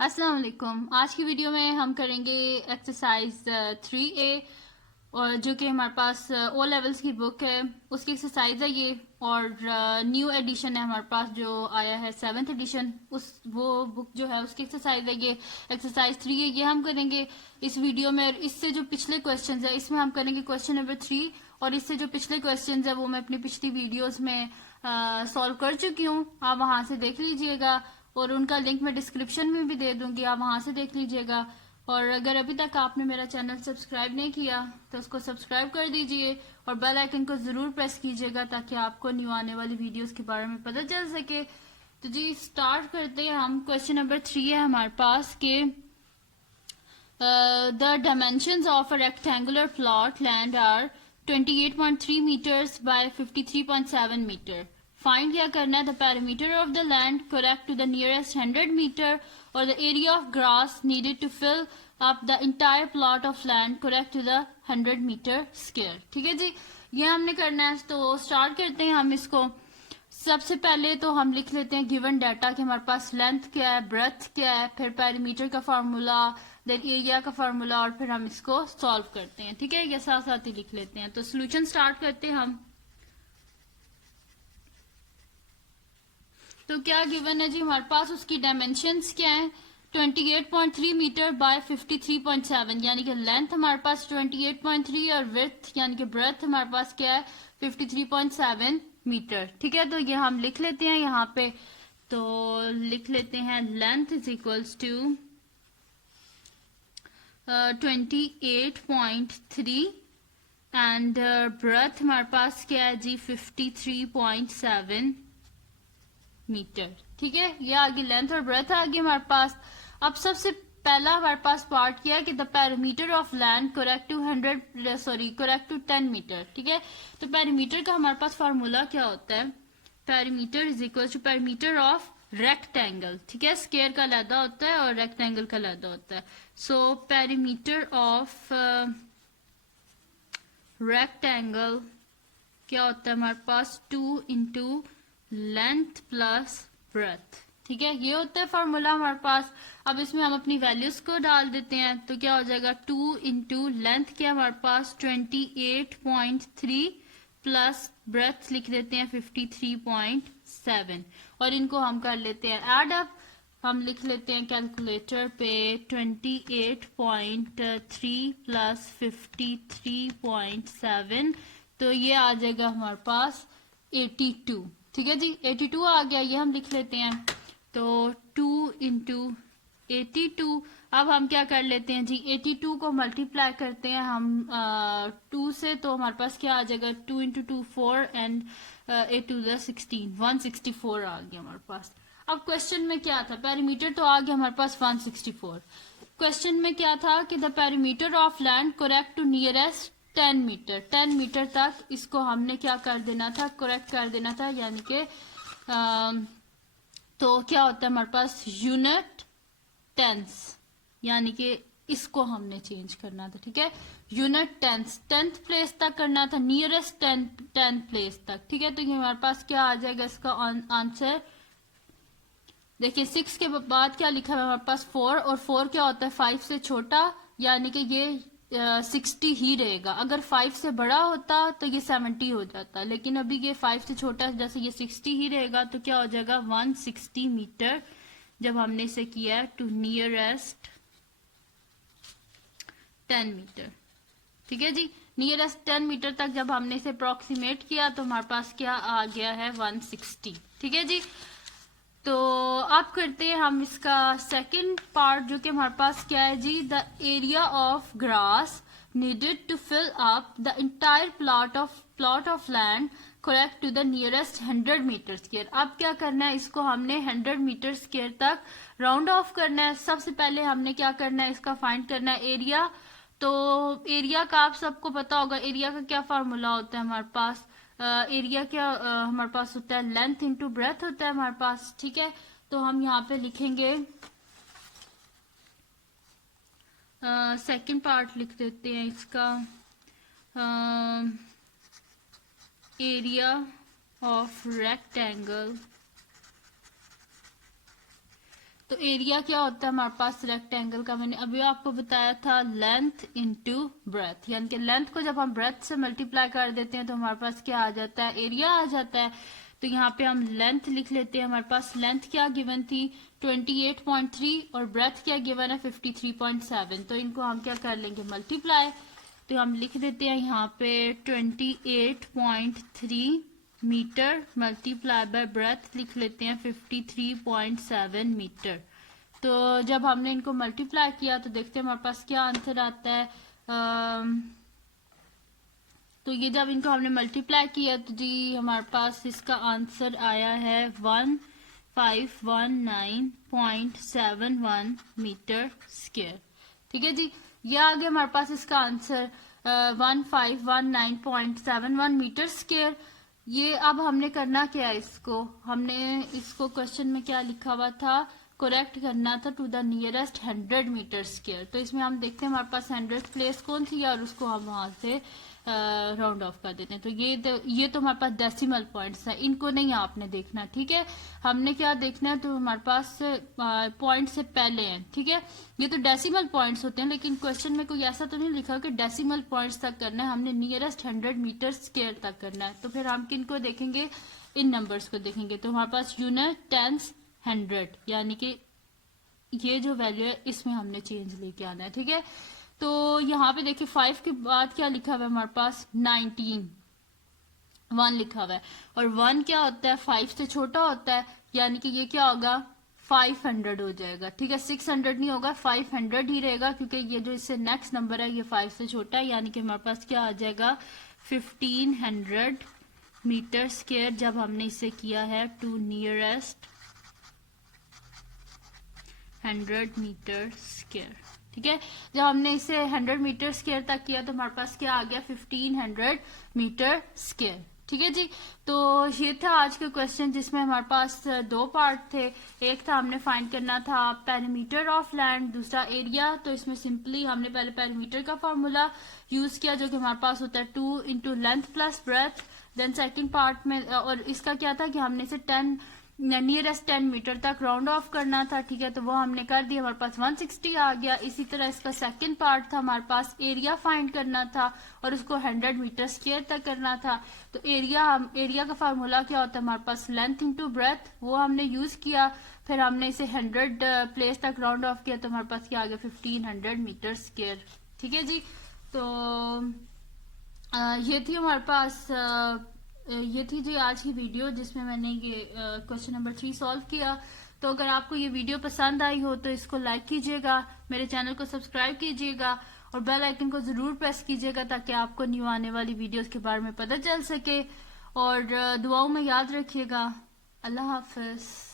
अस्सलाम वालेकुम। आज की वीडियो में हम करेंगे एक्सरसाइज 3A और जो कि हमारे पास ओ लेवल्स की बुक है उसकी एक्सरसाइज है ये। और न्यू एडिशन है हमारे पास जो आया है 7th एडिशन, उस वो बुक जो है उसकी एक्सरसाइज है ये। एक्सरसाइज 3A ये हम करेंगे इस वीडियो में। इससे जो पिछले क्वेश्चन है इसमें हम करेंगे क्वेश्चन नंबर 3, और इससे जो पिछले क्वेश्चन है वो मैं अपनी पिछली वीडियोज में सॉल्व कर चुकी हूँ। आप वहां से देख लीजिएगा और उनका लिंक मैं डिस्क्रिप्शन में भी दे दूंगी, आप वहां से देख लीजिएगा। और अगर अभी तक आपने मेरा चैनल सब्सक्राइब नहीं किया तो उसको सब्सक्राइब कर दीजिए और बेल आइकन को जरूर प्रेस कीजिएगा ताकि आपको न्यू आने वाली वीडियोस के बारे में पता चल सके। तो जी स्टार्ट करते हैं हम। क्वेश्चन नंबर 3 है हमारे पास के the dimensions of a rectangular plot land are 28.3 meters by 53.7 meter. Find क्या करना है, the perimeter of the land correct to the nearest 100 meter or the area of grass needed to fill up the entire plot of land correct to the 100 meter square. ठीक है जी, ये हमने करना है। तो स्टार्ट करते हैं हम इसको। सबसे पहले तो हम लिख लेते हैं गिवन डाटा कि हमारे पास लेंथ क्या है, ब्रेथ क्या है, फिर पेरीमीटर का फार्मूला, देन एरिया का फार्मूला, और फिर हम इसको सॉल्व करते हैं। ठीक है, ये साथ साथ ही लिख लेते हैं। तो सोल्यूशन स्टार्ट करते हैं हम। तो क्या गिवन है जी हमारे पास, उसकी डायमेंशंस क्या है, 28.3 मीटर बाय 53.7, यानी कि लेंथ हमारे पास 28.3 और विड्थ यानी कि ब्रेथ हमारे पास क्या है 53.7 मीटर। ठीक है, तो ये हम लिख लेते हैं यहाँ पे। तो लिख लेते हैं length is equals to 28.3 and breadth हमारे पास क्या है जी 53.7 मीटर। ठीक है, ये आ गई लेंथ और ब्रेथ आ गई हमारे पास। अब सबसे पहला हमारे पास पार्ट किया कि the perimeter of land correct to 10 metre. ठीक है, तो पेरीमीटर का हमारे पास फार्मूला क्या होता है, perimeter is equal to perimeter of rectangle. ठीक है, स्क्वायर का अलहदा होता है और रेक्टेंगल का अलहदा होता है। सो पेरीमीटर ऑफ रेक्टेंगल क्या होता है हमारे पास 2 इंटू लेंथ प्लस ब्रेथ। ठीक है, ये होता है फॉर्मूला हमारे पास। अब इसमें हम अपनी वैल्यूज को डाल देते हैं तो क्या हो जाएगा 2 इंटू लेंथ क्या हमारे पास 28.3 प्लस ब्रेथ लिख देते हैं 53.7 और इनको हम कर लेते हैं ऐड अप। हम लिख लेते हैं कैलकुलेटर पे 28.3 प्लस 53.7, तो ये आ जाएगा हमारे पास 82। ठीक है जी, 82 आ गया, ये हम लिख लेते हैं। तो 2 इंटू 82, अब हम क्या कर लेते हैं जी 82 को मल्टीप्लाई करते हैं हम 2 से, तो हमारे पास क्या आ जाएगा 2 इंटू 2 4 एंड 8 टू 16 164 आ गया हमारे पास। अब क्वेश्चन में क्या था, पेरीमीटर तो आ गया हमारे पास 164। क्वेश्चन में क्या था कि the perimeter of land correct to nearest 10 metre तक इसको हमने क्या कर देना था, करेक्ट कर देना था, यानी कि तो क्या होता है हमारे पास यूनिट टेंस, यानी कि इसको हमने चेंज करना था। ठीक है, यूनिट टेंथ प्लेस तक करना था, नियरेस्ट टेंथ प्लेस तक। ठीक है, तो ये हमारे पास क्या आ जाएगा इसका आंसर। देखिए 6 के बाद क्या लिखा है हमारे पास 4, और 4 क्या होता है 5 से छोटा, यानी कि ये 60 ही रहेगा। अगर 5 से बड़ा होता तो ये 70 हो जाता, लेकिन अभी ये 5 से छोटा जैसे ये 60 ही रहेगा, तो क्या हो जाएगा 160 मीटर जब हमने इसे किया टू नियरेस्ट 10 मीटर। ठीक है जी, नियरेस्ट 10 मीटर तक जब हमने इसे अप्रोक्सीमेट किया तो हमारे पास क्या आ गया है 160। ठीक है जी, तो अब करते हैं हम इसका सेकंड पार्ट जो कि हमारे पास क्या है जी, the area of grass needed to fill up the entire plot of land correct to the nearest 100 metre square. अब क्या करना है, इसको हमने 100 मीटर स्क्वायर तक राउंड ऑफ करना है। सबसे पहले हमने क्या करना है, इसका फाइंड करना है एरिया। तो एरिया का आप सबको पता होगा, एरिया का क्या फार्मूला होता है हमारे पास, एरिया क्या हमारे पास होता है लेंथ इंटू ब्रेथ होता है हमारे पास। ठीक है, तो हम यहाँ पे लिखेंगे सेकंड पार्ट लिख देते हैं इसका, एरिया ऑफ रेक्टेंगल तो एरिया क्या होता है हमारे पास रेक्टेंगल का, मैंने अभी आपको बताया था लेंथ इनटू ब्रेथ, यानी कि लेंथ को जब हम ब्रेथ से मल्टीप्लाई कर देते हैं तो हमारे पास क्या आ जाता है, एरिया आ जाता है। तो यहाँ पे हम लेंथ लिख लेते हैं, हमारे पास लेंथ क्या गिवन थी 28.3 और ब्रेथ क्या गिवन है 53.7। तो इनको हम क्या कर लेंगे मल्टीप्लाई, तो हम लिख देते हैं यहाँ पे 28.3 मीटर मल्टीप्लाई बाय ब्रेथ लिख लेते हैं 53.7 मीटर। तो जब हमने इनको मल्टीप्लाई किया तो देखते हैं हमारे पास क्या आंसर आता है। तो ये जब इनको हमने मल्टीप्लाई किया तो जी हमारे पास इसका आंसर आया है 1519.71 मीटर स्क्वायर। ठीक है जी, ये आ गया हमारे पास इसका आंसर 1519.71 मीटर स्क्वायर। ये अब हमने करना क्या है, हमने इसको क्वेश्चन में क्या लिखा हुआ था, करेक्ट करना था to the nearest 100 metre square. तो इसमें हम देखते हैं हमारे पास 100 प्लेस कौन थी और उसको हम वहां से राउंड ऑफ कर देते हैं। तो ये तो हमारे पास डेसिमल पॉइंट्स है, इनको नहीं आपने देखना। ठीक है, हमने क्या देखना है, तो हमारे पास पॉइंट से पहले हैं। ठीक है, ये तो डेसिमल पॉइंट्स होते हैं, लेकिन क्वेश्चन में कोई ऐसा तो नहीं लिखा कि डेसिमल पॉइंट्स तक करना है, हमने नियरेस्ट 100 मीटर स्क्वायर तक करना है। तो फिर हम किनको देखेंगे, इन नंबर्स को देखेंगे। तो हमारे पास यूनिट, टेंस, 100, यानी कि ये जो वैल्यू है इसमें हमने चेंज लेके आना है। ठीक है, तो यहाँ पे देखिए 5 के बाद क्या लिखा हुआ है हमारे पास 19, 1 लिखा हुआ है, और 1 क्या होता है 5 से छोटा होता है, यानी कि ये क्या होगा 500 हो जाएगा। ठीक है, 600 नहीं होगा, 500 ही रहेगा, क्योंकि ये जो इससे नेक्स्ट नंबर है ये 5 से छोटा है, यानी कि हमारे पास क्या आ जाएगा 1500 मीटर स्क्वायर जब हमने इसे किया है टू नियरेस्ट 100 मीटर स्क्वायर। ठीक है, जब हमने इसे 100 मीटर स्क्वायर तक किया तो हमारे पास क्या आ गया 1500 मीटर स्क्वायर। ठीक है जी, तो ये था आज का क्वेश्चन जिसमें हमारे पास 2 पार्ट थे। एक था हमने फाइंड करना था पेरीमीटर ऑफ लैंड, दूसरा एरिया। तो इसमें सिंपली हमने पहले पेरीमीटर का फॉर्मूला यूज किया जो कि हमारे पास होता है 2 into length plus breadth. Then second part में, और इसका क्या था कि हमने इसे 10 नियरेस्ट 10 मीटर तक राउंड ऑफ करना था। ठीक है, तो वो हमने कर दिया, हमारे पास 160 आ गया। इसी तरह इसका सेकंड पार्ट था, हमारे पास एरिया फाइंड करना था और उसको 100 मीटर स्क्वायर तक करना था। तो एरिया का फार्मूला क्या होता है हमारे पास लेंथ इंटू ब्रेथ, वो हमने यूज किया। फिर हमने इसे 100 प्लेस तक राउंड ऑफ किया तो हमारे पास क्या आ गया 1500 मीटर स्क्वायर। ठीक है जी, तो ये थी हमारे पास ये थी जी आज की वीडियो जिसमें मैंने ये क्वेश्चन नंबर 3 सॉल्व किया। तो अगर आपको ये वीडियो पसंद आई हो तो इसको लाइक कीजिएगा, मेरे चैनल को सब्सक्राइब कीजिएगा और बेल आइकन को जरूर प्रेस कीजिएगा ताकि आपको न्यू आने वाली वीडियोस के बारे में पता चल सके। और दुआओं में याद रखिएगा। अल्लाह हाफिज।